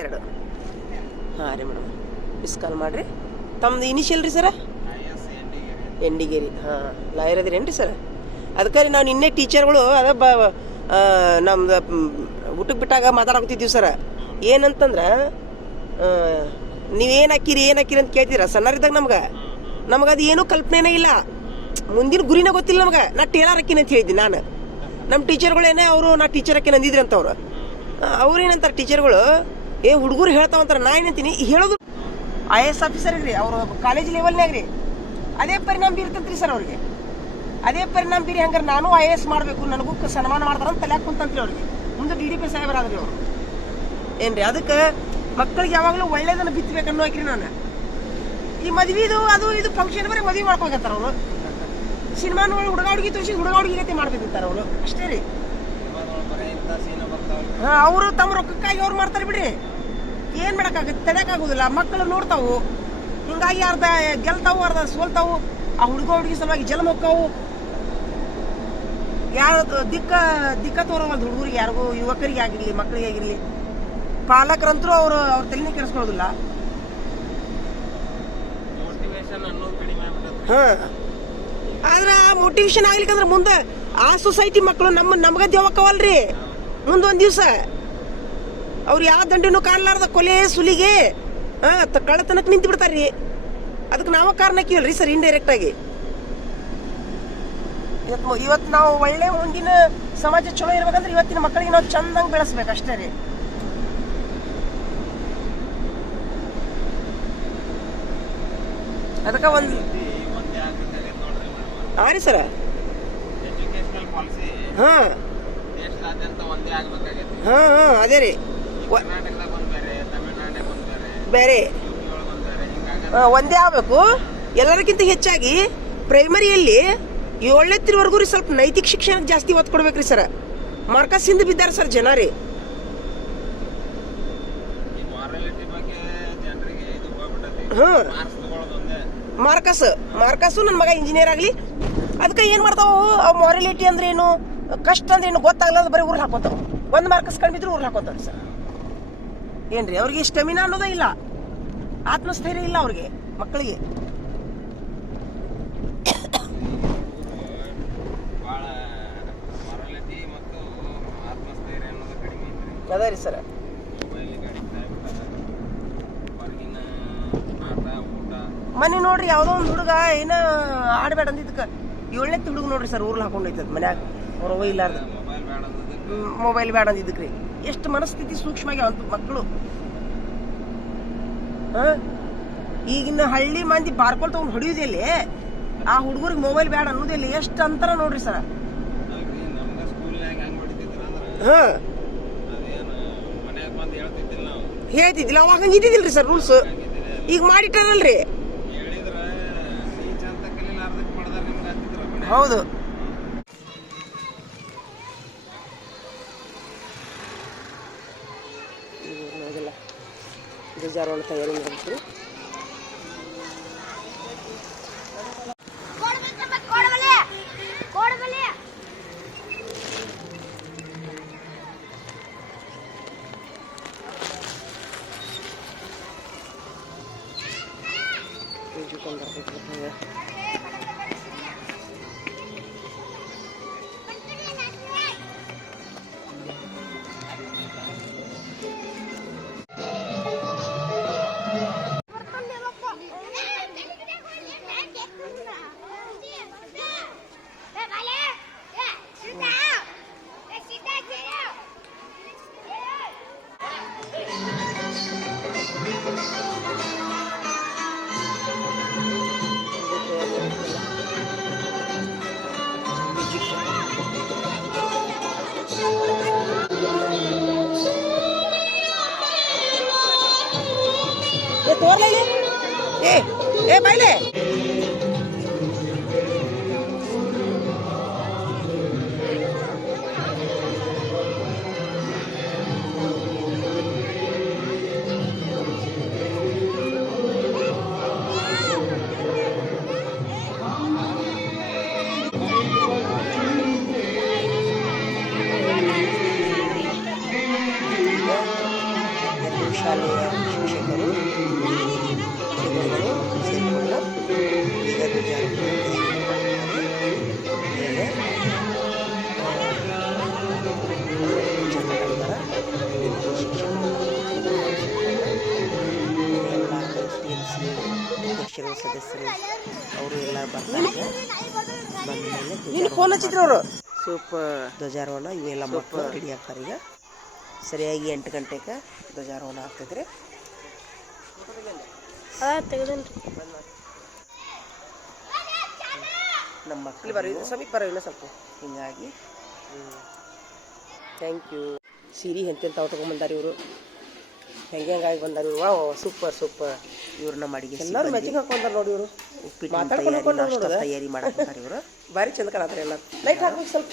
ಎರಡು ಹಾಂ ರೀ ಮೇಡಮ್. ಮಿಸ್ ಕಾಲ್ ಮಾಡಿರಿ. ತಮ್ಮದು ಇನಿಷಿಯಲ್ ರೀ ಸರ ಎಂಡಿಗೇರಿ ಹಾಂ ಲಾಯರ್ ಅದಿರೇನು ರೀ ಸರ್ ಅದಕ್ಕೆ ರೀ ನಾವು ನಿನ್ನೆ ಟೀಚರ್ಗಳು ಅದ ಬ ನಮ್ದು ಊಟಕ್ಕೆ ಬಿಟ್ಟಾಗ ಮಾತಾಡಕತ್ತಿದ್ದೀವಿ ಸರ ಏನಂತಂದ್ರೆ ನೀವೇನು ಹಾಕಿರಿ, ಏನು ಹಾಕಿರಿ ಅಂತ ಕೇಳ್ತೀರ? ಸಣ್ಣರಿದ್ದಾಗ ನಮ್ಗೆ. ನಮ್ಗೆ ಅದು ಏನೂ ಕಲ್ಪನೆನೇ ಇಲ್ಲ. ಮುಂದಿನ ಗುರಿನೇ ಗೊತ್ತಿಲ್ಲ ನಮ್ಗೆ. ನಾ ಟೇಲರ್ ಹಾಕಿನಿ ಅಂತ ಹೇಳಿದ್ದೀನಿ ನಾನು. ನಮ್ಮ ಟೀಚರ್ಗಳೇನೆ ಅವರು ನಾ ಟೀಚರ್ ಹಾಕಿನ ಅಂದಿದ್ರಿ ಅಂತ ಅವ್ರು ಅವ್ರು ಏನಂತಾರೆ ಟೀಚರ್ಗಳು ಏ ಹುಡುಗರು ಹೇಳ್ತಾವಂತಾರೆ ನಾ ಏನಂತೀನಿ? ಹೇಳೋದು ಐ ಎ ಎಸ್ ಆಫೀಸರ್ ರೀ ಅವರು ಕಾಲೇಜ್ ಲೆವೆಲ್ನಾಗ ರೀ ಅದೇ ಪರಿಣಾಮ ಬೀರ್ತಂತ್ರಿ ಸರ್ ಅವ್ರಿಗೆ. ಅದೇ ಪರಿಣಾಮ ಬೀರಿ ಹಂಗಾರೆ ನಾನು ಐ ಎ ಎಸ್ ಮಾಡಬೇಕು ನನಗೂ ಸನ್ಮಾನ ಮಾಡ್ತಾರ ಅಂತ ತಲೆ ಕುಂತಂತ್ರಿ ಅವ್ರಿಗೆ. ಮುಂದೆ ಡಿ ಡಿ ಪಿ ಸಾಹೇಬರಾದ್ರಿ ಅವರು. ಏನ್ರಿ ಅದಕ್ಕೆ ಮಕ್ಕಳಿಗೆ ಯಾವಾಗಲೂ ಒಳ್ಳೇದನ್ನು ಬಿತ್ತಬೇಕು ಅನ್ನೋ ಹಾಕಿರಿ ನಾನು. ಈ ಮದ್ವಿದು ಅದು ಇದು ಫಂಕ್ಷನ್ ಬರೀ ಮದುವೆ ಮಾಡ್ಕೊಳ್ತಾರ ಅವರು. ಸಿನಿಮಾ ನೋಡಿ ಹುಡುಗ ಹುಡುಗಿ ತೋರಿಸಿ ಹುಡುಗ ಹುಡುಗಿ ಗತಿ ಮಾಡ್ಬೇಕಿರ್ತಾರ ಅವರು. ಅಷ್ಟೇ ರೀ. ಹಾಂ ಅವರು ತಮ್ಮ ರೊಕ್ಕಕ್ಕಾಗಿ ಅವ್ರು ಮಾಡ್ತಾರೆ ಬಿಡ್ರಿ. ಏನ್ ಮಾಡಕ್ಕಾಗತ್ತೆ? ತಡೆಯಕ್ಕಾಗೋದಿಲ್ಲ ಮಕ್ಕಳು ನೋಡ್ತಾವು. ಹಿಂಗಾಗಿ ಅರ್ಧ ಗೆಲ್ತಾವು ಅರ್ಧ ಸೋಲ್ತಾವು. ಆ ಹುಡುಗ ಹುಡುಗಿ ಸಲುವಾಗಿ ಜನ್ಮ ಹೋಗ್ತಾವು ಯಾರ ದಿಕ್ಕ ದಿಕ್ಕ ತೋರವಲ್ದು ಹುಡುಗರಿಗೆ ಯಾರಿಗೂ ಯುವಕರಿಗೆ ಆಗಿರ್ಲಿ ಮಕ್ಕಳಿಗೆ ಆಗಿರ್ಲಿ. ಪಾಲಕರಂತರೂ ಅವರು ಅವ್ರ ತಲೆನೇ ಕೆಡಿಸ್ಕೊಳ್ಳೋದಿಲ್ಲ. ಆದ್ರೆ ಆದ್ರ ಮೋಟಿವೇಶನ್ ಆಗ್ಲಿಕ್ಕಂದ್ರೆ ಮುಂದೆ ಆ ಸೊಸೈಟಿ ಮಕ್ಕಳು ನಮ್ಮ ನಮಗ ದೇವಕ್ಕವಲ್ರಿ ಮುಂದೊಂದ್ ದಿವ್ಸ. ಅವ್ರು ಯಾವ ದಂಡಿನೂ ಕಾಣಲಾರ್ದ ಕೊಲೆ ಸುಲಿಗೆ? ಹಾ ಕಳ್ಳತನಕ್ಕೆ ನಿಂತು ಬಿಡ್ತಾರ್ರಿ ಅದಕ್ಕೆ ನಾವು ಕಾರಣ ಕಾರಣಕ್ಕಿವಲ್ರಿ ಸರ್ ಇಂಡೈರೆಕ್ಟ್ ಆಗಿ. ಇವತ್ತು ಇವತ್ತು ನಾವು ಒಳ್ಳೆ ಒಂದಿನ ಸಮಾಜ ಚಲೋ ಇರ್ಬೇಕಂದ್ರೆ ಇವತ್ತಿನ ಮಕ್ಕಳಿಗೆ ನಾವು ಚಂದಂಗ್ ಬೆಳೆಸ್ಬೇಕು ಅಷ್ಟೇ ರೀ. ಅದಕ್ಕೆ ಒಂದು ಹಾಂ ರೀ ಸರ. ಹಾ. ಹಾ ಹಾಂ ಅದೇ ರೀ. ಬೇರೆ. ಒಂದ್ ಆಗಬೇಕು. ಎಲ್ಲರಿಗಿಂತ ಹೆಚ್ಚಾಗಿ ಪ್ರೈಮರಿಯಲ್ಲಿ ಏಳನೇ ತಿರುವರೆಗೂ ರೀ ಸ್ವಲ್ಪ ನೈತಿಕ ಶಿಕ್ಷಣಕ್ಕೆ ಜಾಸ್ತಿ ಒತ್ತು ಕೊಡ್ಬೇಕ್ರಿ ಸರ್. ಮಾರ್ಕಸ್ ಹಿಂದೆ ಬಿದ್ದಾರೆ ಸರ್ ಜನ ರೀ. ಹಾಂ. ಮಾರ್ಕ್ಸ್ ಮಾರ್ಕಸ್ ಮಾರ್ಕಸ್ಸು ನನ್ನ ಮಗ ಇಂಜಿನಿಯರ್ ಆಗಲಿ. ಅದಕ್ಕೆ ಏನು ಮಾಡ್ತಾವು? ಅವು ಮಾರಲಿಟಿ ಅಂದ್ರೆ ಏನು? ಕಷ್ಟ ಅಂದ್ರೆ ಏನು ಗೊತ್ತಾಗಲ್ಲ ಬರೀ ಊರ್ ಹಾಕೋತಾವ. ಒಂದು ಮಾರ್ಕಸ್ ಕಡಿಮಿದ್ರು ಊರ್ ಹಾಕೋತಾವ್ರಿ ಸರ್. ಏನ್ರಿ, ಅವ್ರಿಗೆ ಸ್ಟೆಮಿನಾ ಅನ್ನೋದೇ ಇಲ್ಲ. ಆತ್ಮಸ್ಥೈರ್ಯ ಇಲ್ಲ ಅವ್ರಿಗೆ, ಮಕ್ಕಳಿಗೆ. ಅದೇ ರೀ ಸರ್. ಮನೆ ನೋಡ್ರಿ, ಯಾವುದೋ ಒಂದು ಹುಡುಗ ಏನ ಆಡ್ಬೇಡ ಅಂದಿದ್ದಕ್ಕೆ ಏಳನೇ ಹುಡುಗ ನೋಡ್ರಿ ಸರ್, ಊರ್ಲ ಹಾಕೊಂಡು ಹೋಯ್ತದ ಮನ್ಯಾಗ. ಅವ್ರ ಇಲ್ಲಾರ್ದ. ಮೊಬೈಲ್ ಬೇಡ ಅಂದಿದ್ದಕ್ಕೆ ರೀ ಎಷ್ಟು ಮನಸ್ಥಿತಿ ಸೂಕ್ಷ್ಮ ಮಕ್ಕಳು. ಹಾ? ಈಗಿನ ಹಳ್ಳಿ ಮಂದಿ ಬಾರ್ಕೊಳ್ ತಗೊಂಡು ಹೊಡಿಯೋದಿಲ್ಲ ಆ ಹುಡುಗರಿಗೆ ಮೊಬೈಲ್ ಬೇಡ ಅನ್ನೋದಿಲ್ಲ ಎಷ್ಟು ಅಂತರ ನೋಡ್ರಿ ಸರ್. ಹೇಳ್ತಿದ್ದಿಲ್ಲ ಅವಾಗ ಹಂಗೆ ಇದ್ದಿದ್ದಿಲ್ರಿ ಸರ್ ರೂಲ್ಸ್ ಈಗ ಮಾಡಿಟ್ಟಾರಲ್ರಿ. ಹೇಳಿದ್ರ ನೀಚ ಅಂತ ಕಲೀಲಾರ್ದಕ್ ಮಾಡ್ದಾರ ನಿಮ್ಗೆ ಹತ್ತಿದ್ರ ಮನ್ಯಾಗ ಹೌದು ಧ್ವಜಾರೋಹಣ ತಯಾರಿ ಮಾಡಿದ್ರು Thank ಕೋಡಬಲೆ ಫೋನ್ ಹಚ್ಚಿದ್ರು ಅವರು ಸೂಪರ್. ಧ್ವಜಾರೋಹಣ ಇವೆಲ್ಲ ಮಕ್ಕಳು ರೆಡಿ ಆಗ್ತಾರೆ ಈಗ ಸರಿಯಾಗಿ ಎಂಟು ಗಂಟೆಗೆ ಧ್ವಜಾರೋಹಣ ಆಗ್ತೈತ್ರಿ. ನಮ್ಮ ಮಕ್ಕಳು ಬರೀ ಸಮೀಪ ಬರೋಲ್ಲ ಸ್ವಲ್ಪ. ಹಿಂಗಾಗಿ. ಥ್ಯಾಂಕ್ ಯು ಸೀರೆ ಎಂತೆಂತ ಉಟ್ಕೊಂಡ್ಬಂದಾರ ಇವರು. ಹೆಂಗೆ ಹೆಂಗಾಗಿ ಬಂದಾರ ಇವರು? ವಾ ಸೂಪರ್ ಸೂಪರ್. ಇವ್ರು ನಮ್ಮ ಅಡಿಗೆ ಎಲ್ಲರೂ ಮ್ಯಾಚಿಂಗ್ ಹಾಕೊಂಡಾರ ನೋಡಿ ಇವರು. ಉಪ್ಪಿಟ್ಟು ತಯಾರಿ ಮಾಡ್ತಾರೆ ನಾಷ್ಟಾ. ತಯಾರಿ ಮಾಡಕ್ಕಾರೆ ಇವರು. ಭಾರಿ ಚಂದ ಕಾಣತ್ತಾರೆ ಎಲ್ಲ ಲೈಟ್ ಹಾಕ್ಬೇಕು ಸ್ವಲ್ಪ.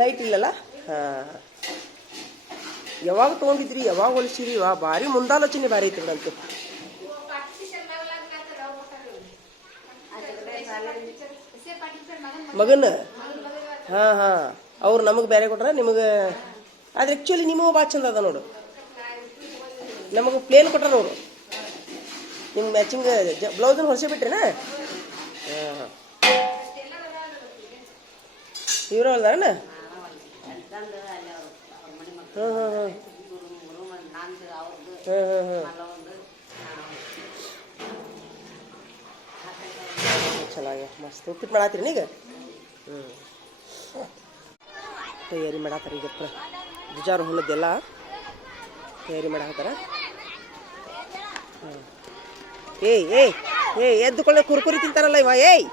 ಲೈಟ್ ಇಲ್ಲಲ್ಲ? ಹಾಂ. ಯಾವಾಗ ತೊಗೊಂಡಿದ್ರಿ ಯಾವಾಗ ಹೊಲಿಸಿರಿ ಇವಾಗ ಭಾರಿ ಮುಂದಾಲೋಚನೆ ಭಾರಿ ಐತಿ ಬಿಡಂತೂ ಮಗನ? ಹಾಂ ಹಾಂ. ಅವ್ರು ನಮಗೆ ಬೇರೆ ಕೊಟ್ರೆ ನಿಮಗೆ ಆದ್ರೆ ಆ್ಯಕ್ಚುಲಿ ನಿಮಗೂ ಭಾಳ ಚಂದ ಅದ ನೋಡು. ನಮಗೆ ಪ್ಲೇನ್ ಕೊಟ್ಟಾರ ಅವರು ನಿಮ್ಗೆ ಮ್ಯಾಚಿಂಗ್ ಬ್ಲೌಸನ್ನು ಹೊಲಿಸಿ ಬಿಟ್ರೇನ? ಹಾಂ ಇವರು ಅಲ್ದಾರಣ ಹಾಂ ಹಾಂ ಹಾಂ. ಹಾಂ ಹಾಂ ಹಾಂ. ಚೆನ್ನಾಗಿ ಮಸ್ತ್. ಉಪ್ಪಿಟ್ಟು ಮಾಡತ್ತೀರಿ ಈಗ ಹ್ಞೂ ತಯಾರಿ ಮಾಡತ್ತಾರ ಈಗ ಪ್ರ ಧ್ವಜಾರೋಹಣದ್ದೆಲ್ಲ ತಯಾರಿ ಮಾಡತ್ತಾರ ಏಯ್ ಏಯ್ ಏಯ್, ಎದ್ದುಕೊಳ್ಳೆ ಕುರ್ಕುರಿ ತಿಂತಾರಲ್ಲ ಇವ, ಏಯ್,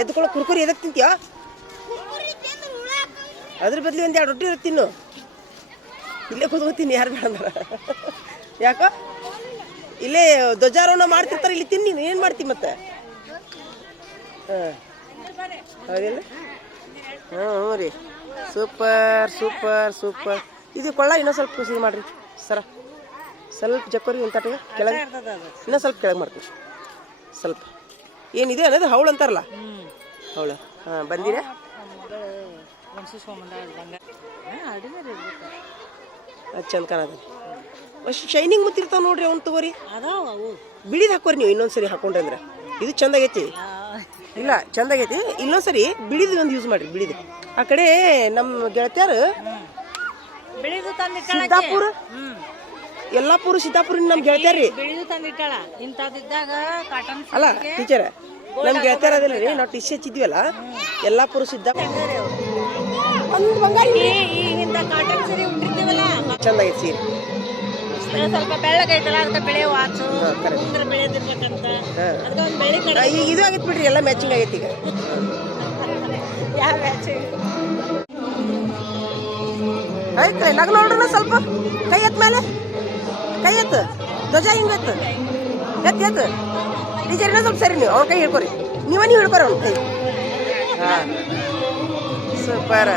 ಎದ್ದುಕೊಳ್ಳೆ ಕುರ್ಕುರಿ ಎದಕ್ಕೆ ತಿಂತೀಯ? ಅದ್ರ ಬದಲಿ ಒಂದು ಎರಡು ರೊಟ್ಟಿ ಇರುತ್ತೆ ತಿನ್ನು. ಇಲ್ಲೇ ಕೂತ್ಕೊತೀನಿ, ಯಾರು ಬೇಡ ಯಾಕೋ? ಇಲ್ಲೇ ಧ್ವಜಾರೋಹಣ ಮಾಡ್ತಿರ್ತಾರೆ, ಇಲ್ಲಿ ತಿನ್ನಿ, ಏನು ಮಾಡ್ತೀನಿ ಮತ್ತೆ? ಹಾಂ. ಹೌದಿಲ್ಲ ಹ್ಞೂ ಹ್ಞೂ ರೀ. Super super super. ಇದು ಕೊಳ್ಳ ಇನ್ನೊಂದು ಸ್ವಲ್ಪ ಖುಷಿ ಮಾಡ್ರಿ. ಸರ. ಸ್ವಲ್ಪ ಜಕ್ಕೋರಿ ತಟ್ಟಿಗೆ ಕೆಳಗೆ ಇನ್ನೂ ಸ್ವಲ್ಪ ಕೆಳಗೆ ಮಾಡ್ತೀವಿ ಸ್ವಲ್ಪ. ಏನಿದೆ ಅನ್ನೋದು ಹೌಳು ಅಂತಾರಲ್ಲ? ಹೌಳು. ಹಾಂ ಬಂದಿರಾ ಅದು ಚಂದ ಕಾಣದ ಅಷ್ಟು ಶೈನಿಂಗ್ ಮುತ್ತಿರ್ತಾವ ನೋಡ್ರಿ ಅವ್ನು ತಗೋರಿ. ಬಿಳಿದ್ ಹಾಕೋರಿ ನೀವು ಇನ್ನೊಂದ್ಸರಿ ಹಾಕೊಂಡ್ರಿ ಅಂದ್ರೆ. ಇದು ಚಂದ ಆಗೈತಿ ಇಲ್ಲ ಚಂದ ಆಗೈತಿ ಇನ್ನೊಂದ್ಸರಿ ಬಿಳಿದು ಒಂದು ಯೂಸ್ ಮಾಡ್ರಿ ಬಿಳಿದು. ಆ ಕಡೆ ನಮ್ಮ ಗೆಳತಿಯರು ಸಿದ್ದಾಪುರ ಎಲ್ಲಾಪುರ ಸಿದ್ದಾಪುರ ನಮ್ಮ ಗೆಳತಿಯರಿ ಬಿಳಿ ತಂದಿಟ್ಟಾಳ. ಇಂಥದ್ದಿದ್ದಾಗ ಕಾಟನ್ ಅಲ್ಲ ಟೀಚರ್ ನಮ್ಮ ಗೆಳತಿಯರ ಅದಿಲ್ಲ ರೀ ನಾವು ಟಿಶ್ ಹಚ್ಚಿದ್ವಲ್ಲ ಎಲ್ಲಾಪುರ ಸಿದ್ದಾಪುರ ಒಂದು ಇಂಥ ಕಾಟನ್ ಸೀರೆ ಸ್ವಲ್ಪ ಬೆಳ್ಳಗೈತಲ್ಲ ಅದಕ್ಕೆ ಬೆಳೆ ವಾಚು ಬೆಳೆದಿರ್ಬೇಕಂತ. ಅದಕ್ಕೆ ಒಂದು ಬೆಳೆ ಆ, ಕಡೆ ಈಗ ಇದು ಆಗಿತ್ ಬಿಡ್ರಿ ಎಲ್ಲ ಮ್ಯಾಚಿಂಗ್ ಆಗೈತಿ ಈಗ. ಯಾವ ಮ್ಯಾಚಿಂಗ್ ಆಯ್ತು ನಗ್ ನೋಡ್ರಿ ಸ್ವಲ್ಪ. ಕೈ ಎತ್ತ ಮೇಲೆ. ಕೈ ಎತ್ತು ಧ್ವಜ ಹಿಂಗತ್ತು. ಎತ್ತು ಎತ್ತು. ಎತ್ತು ಟೀಚರ್ ಇನ್ನೂ ಸ್ವಲ್ಪ ಸರಿ ನೀವು ಅವ್ರ ಕೈ ಹಿಡ್ಕೊರಿ. ನೀವ ನೀವು ಹಿಡ್ಕೊರಿ ಅವ್ನ ಕೈ. ಹಾಂ. ಸೂಪರ್.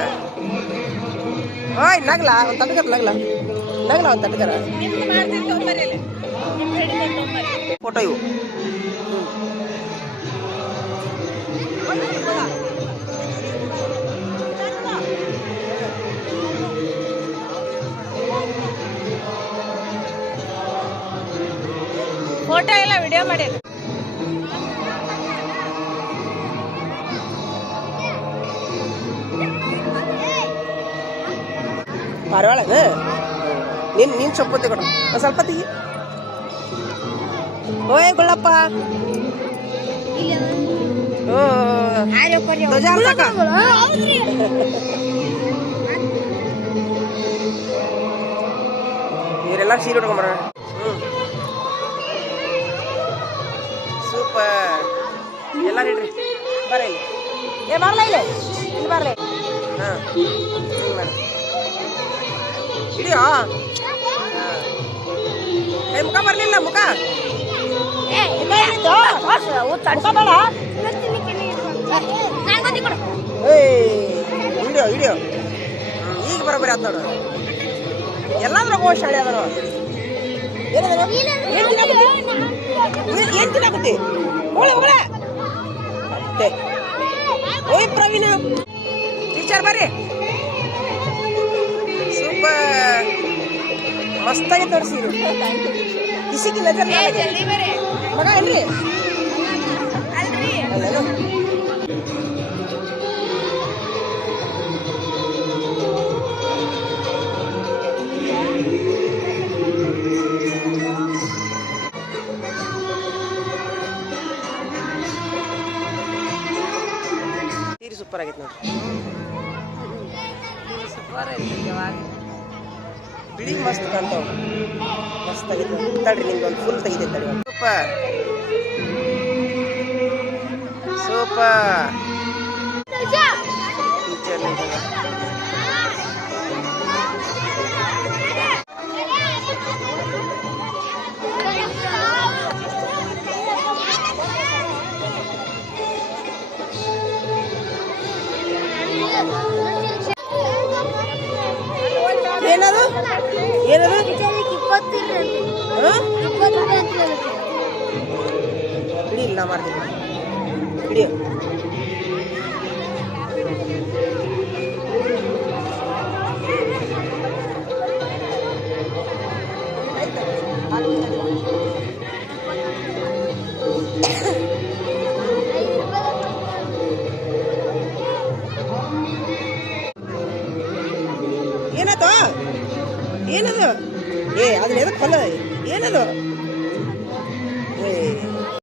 ಓಯ್ ನಗ್ಲ ಒಂದು ತಟ್ಕರ ನಗ್ಲ. ನಗ್ಲ ಹಿಡಿದ ತೊಂಬರಿ ಫೋಟೋ ಇವು. ಎಲ್ಲ ವಿಡಿಯೋ ಮಾಡಿ ಪಾರಿವಾಳ ನಿನ್ ನಿನ್ ಸ್ವಲ್ಪ ಹೊತ್ತಿಗೆ ಕೊಡು. ಸ್ವಲ್ಪ ತೆಗಿ ಓಯ್, ಗುಳ್ಳಪ್ಪ. ಇವರೆಲ್ಲ ಸೀರೆ ಉಟ್ಕೊಂಬರ ಬರ್ರಿ ಬರ ಇಲ್ಲಿ. ಏ ಬರಲ್ಲ ಇಲ್ಲಿ. ಇಲ್ಲಿ ಬರ್ಲಿ ಹಾಂ. ಹಿಡಿಯೋ ಏ ಮುಖ ಬರಲಿಲ್ಲ ಮುಖ. ಮುಖ ಬೇಡ. ಏಯ್ ಹಿಡಿಯೋ ಹಿಡಿಯೋ ಈಗ ಬರೋಬ್ಬರಿ ಆತ್ ನೋಡು. ಎಲ್ಲಾದ್ರೂ ಹೋಗಿ ಶಾಲೆ ಅದ ಏನದ? ಏನ್ ತಿನ್ನಾಕತ್ತಿ? ಏನ್- ಏನ್ ತಿನ್ನಾಕತ್ತಿ? ಹೋಳೆ ಹೋಳೆ ಓಯ್ ಪ್ರವೀಣ. ಟೀಚರ್ ಬರ್ರಿ. ಸೂಪರ್. ಮಸ್ತಾಗಿ ತೋರಿಸಿದ್ರು ಕಿಸಿಗೆ ನಜರ್ ಮಗ ಏನ್ರಿ ಸೂಪರ್ ಐತಿ ಬಿಳಿ ಮಸ್ತ್ ಕಾಣ್ತಾವ ಮಸ್ತ್ ತೆಗಿತ. ತಡ್ರಿ, ನಿಮ್ಗೆ ಒಂದು ಫುಲ್ ತೆಗಿದೆ ತಡಿ. ಸೂಪರ್. ಸೂಪರ್.